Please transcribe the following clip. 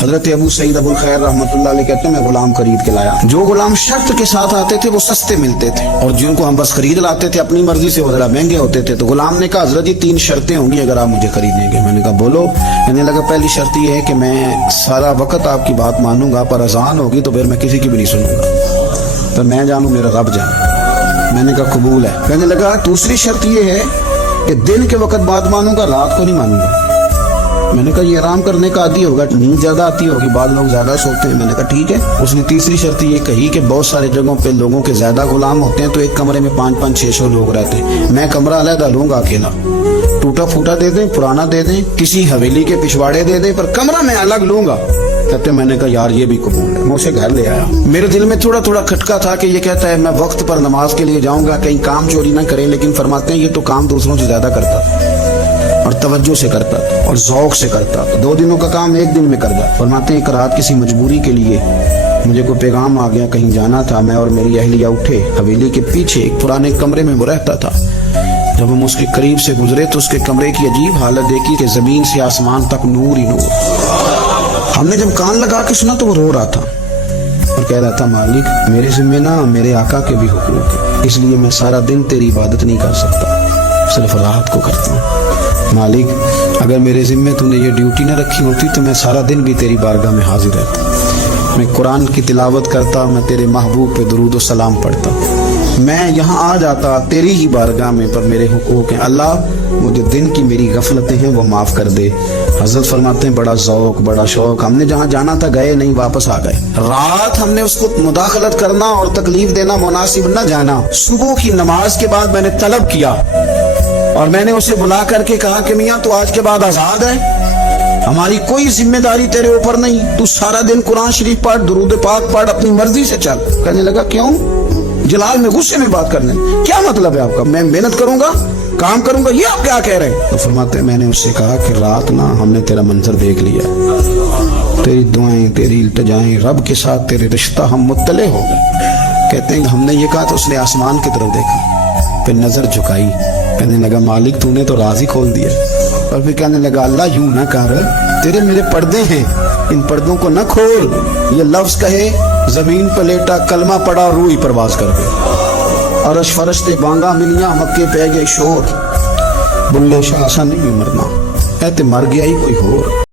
حضرت ابو سعید ابو الخیر رحمتullah علیہ کہتے ہیں میں غلام خرید کے لایا. جو غلام شرط کے ساتھ آتے تھے وہ سستے ملتے تھے, اور جن کو ہم بس خرید لاتے تھے اپنی مرضی سے وہ ذرا مہنگے ہوتے تھے. تو غلام نے کہا حضرت جی 3 شرطیں ہوں گی اگر آپ مجھے خریدیں گے. میں نے کہا بولو. کہنے لگا پہلی شرط یہ ہے کہ میں سارا وقت آپ کی بات مانوں گا, پر اذان ہوگی تو پھر میں کسی کی بھی نہیں سنوں گا, تو میں جانوں میرا رب جانے. میں نے کہا قبول ہے. کہنے لگا دوسری شرط یہ ہے کہ دن کے وقت بات مانوں گا, رات کو نہیں مانوں گا. میں نے کہا یہ آرام کرنے کا عادی ہوگا, نیند زیادہ آتی ہوگی, بعض لوگ زیادہ سوتے ہیں. میں نے کہا ٹھیک ہے. اس نے تیسری شرط یہ کہی کہ بہت سارے جگہوں پہ لوگوں کے زیادہ غلام ہوتے ہیں, تو ایک کمرے میں 500-600 لوگ رہتے ہیں. میں کمرہ علیحدہ لوں گا اکیلا, ٹوٹا پھوٹا دے دیں, پرانا دے دیں, کسی حویلی کے پچھواڑے دے دیں, پر کمرہ میں الگ لوں گا. کہتے میں نے کہا یار یہ بھی قبول ہے. میں اسے گھر لے آیا. میرے دل میں تھوڑا تھوڑا کھٹکا تھا کہ یہ کہتا ہے میں وقت پر نماز کے لیے جاؤں گا, کہیں کام چوری نہ کرے, لیکن فرماتے ہیں یہ تو کام دوسروں سے زیادہ کرتا اور توجہ سے کرتا اور ذوق سے کرتا. 2 دنوں کا کام 1 دن میں کرتا. فرماتے ہیں ایک رات کسی مجبوری کے لیے مجھے کوئی پیغام آ گیا, کہیں جانا تھا. میں اور میری اہلیہ اٹھے, حویلی کے پیچھے ایک پرانے کمرے میں وہ رہتا تھا. جب ہم اس کے قریب سے گزرے تو اس کے کمرے کی عجیب حالت دیکھی کہ زمین سے آسمان تک نور ہی نور. ہم نے جب کان لگا کے سنا تو وہ رو رہا تھا اور کہہ رہا تھا مالک میرے ذمہ نہ میرے آقا کے بھی حقوق ہیں, اس لیے میں سارا دن تیری عبادت نہیں کر سکتا, صرف رات کو کرتا ہوں. مالک اگر میرے ذمہ تو نے یہ ڈیوٹی نہ رکھی ہوتی تو میں سارا دن بھی تیری بارگاہ میں حاضر رہتا, میں قرآن کی تلاوت کرتا, میں تیرے محبوب پہ درود و سلام پڑھتا, میں یہاں آ جاتا تیری ہی بارگاہ میں, پر میرے حقوق ہیں. اللہ مجھے دن کی میری غفلتیں ہیں وہ معاف کر دے. حضرت فرماتے ہیں بڑا ذوق بڑا شوق, ہم نے جہاں جانا تھا گئے نہیں, واپس آ گئے. رات ہم نے اس کو مداخلت کرنا اور تکلیف دینا مناسب نہ جانا. صبح کی نماز کے بعد میں نے طلب کیا اور میں نے اسے بلا کر کے کہا کہ میاں تو آج کے بعد آزاد ہے, ہماری کوئی ذمہ داری تیرے اوپر نہیں, تو سارا دن قرآن شریف پڑھ, درود پاک پڑھ, اپنی مرضی سے چل. کہنے لگا کیوں؟ جلال میں غصے میں بات کرنے, کیا مطلب ہے آپ کا؟ میں محنت کروں گا, کام کروں گا, یہ آپ کیا کہہ رہے ہیں؟ تو فرماتے ہیں میں نے اس سے کہا کہ رات نہ ہم نے تیرا منظر دیکھ لیا, تیری دعائیں تیری التجائیں, رب کے ساتھ تیرے رشتہ ہم مطلع ہو گئے. کہتے ہیں ہم نے یہ کہا تو اس نے آسمان کی طرف دیکھا, پھر نظر جھکائی, کہنے لگا مالک تو نے تو راز ہی کھول دیا. اور پھر کہنے لگا اللہ یوں نہ کر, تیرے میرے پردے ہیں, ان پردوں کو نہ کھول. یہ لفظ کہے زمین پہ لیٹا, کلمہ پڑا, روح پرواز کر گئے. عرش فرشتے بانگا ملیاں, مکے پہ گئے شور, بلے شاہ سا نہیں مرنا, کہتے مر گیا ہی کوئی اور.